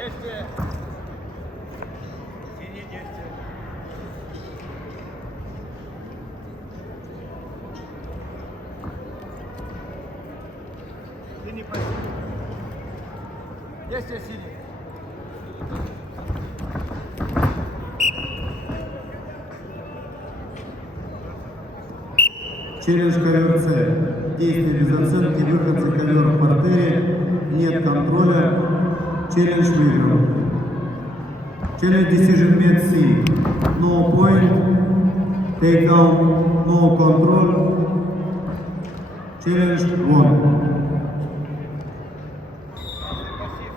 Действие. Синий действие. Синий пассив. Действие синий. Челлендж ковер С. Действие без оценки, выход за ковер в портере, нет контроля, челлендж выиграл. Челлендж decision made C. No point, take down, no control, челлендж won. Пассив.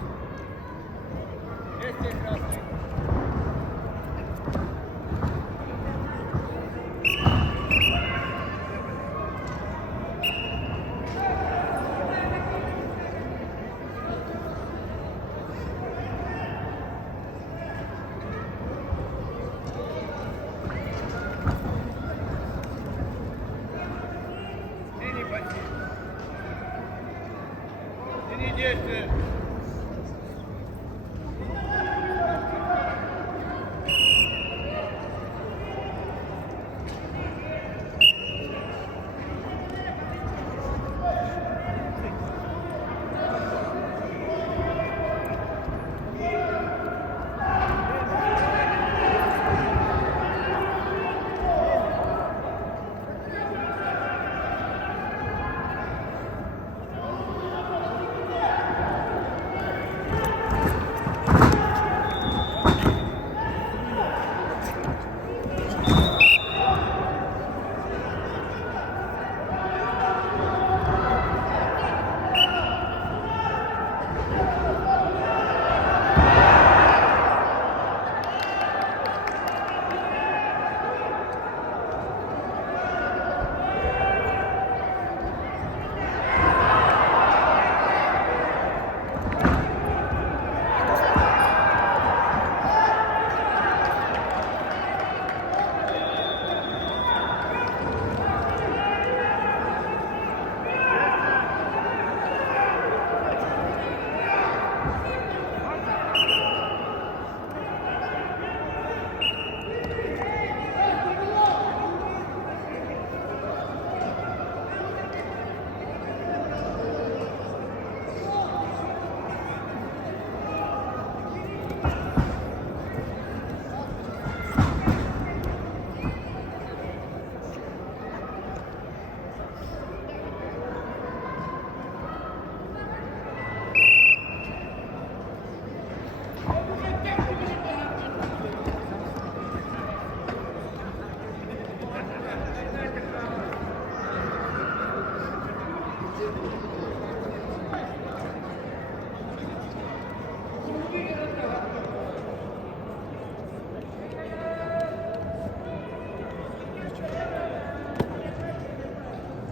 Действие красный. Синий пассив. Синий действие.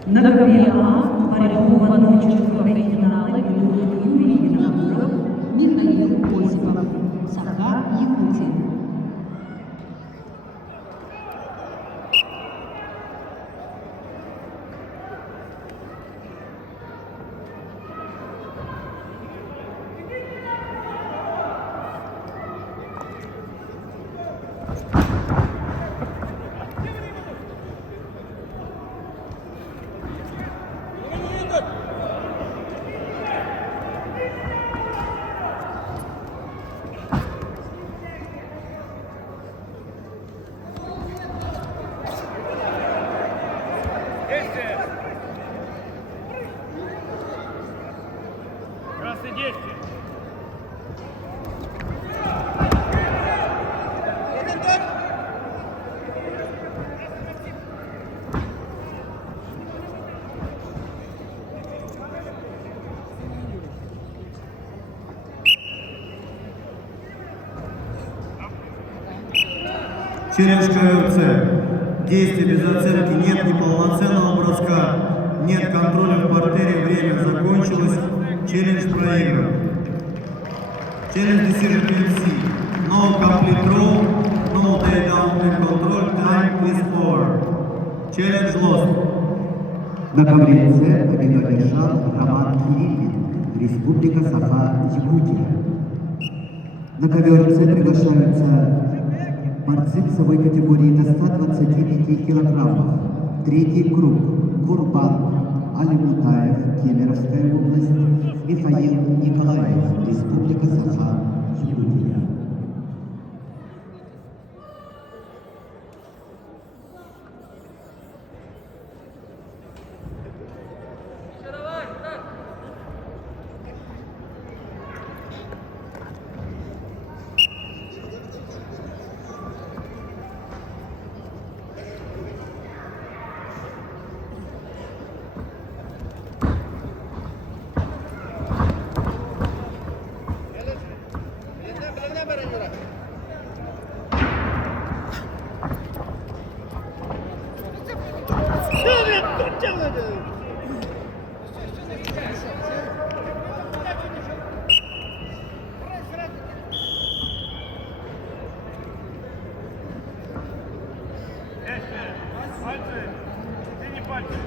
На ковре А борьбу в 1/4 финала ведут Юрий Виногуров, Михаил Осипов, Сахар Якутин. Действие. Красное действие. Челлендж ковер С. Действие без оценки, нет неполноценного броска, нет контроля в портере, время закончилось, челлендж проигран. Челлендж decision made C. No complete throw, no takedown and control, time is over. Челлендж lost. На ковре С победу одержал Роман Кириллин, Республика Саха-Якутия. На ковер С приглашаются борцы весовой категории до 125 килограммов. Третий круг. Курбан Алимутаев, Кемеровская область. Михаил Николаев, Республика Саха-Якутия. Пальцы. Ты не пальцы.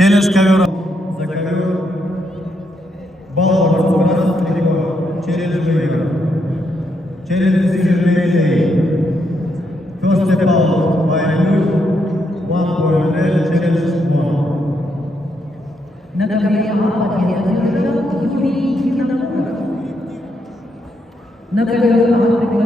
Челлендж ковера. За ковер. Балл борцов раз, далеко. Челлендж выигран. Челлендж decision. First step out by blue. 1 point red. Challenge won. На ковре А победу одержал Юрий Единокуров. На ковре А приглашается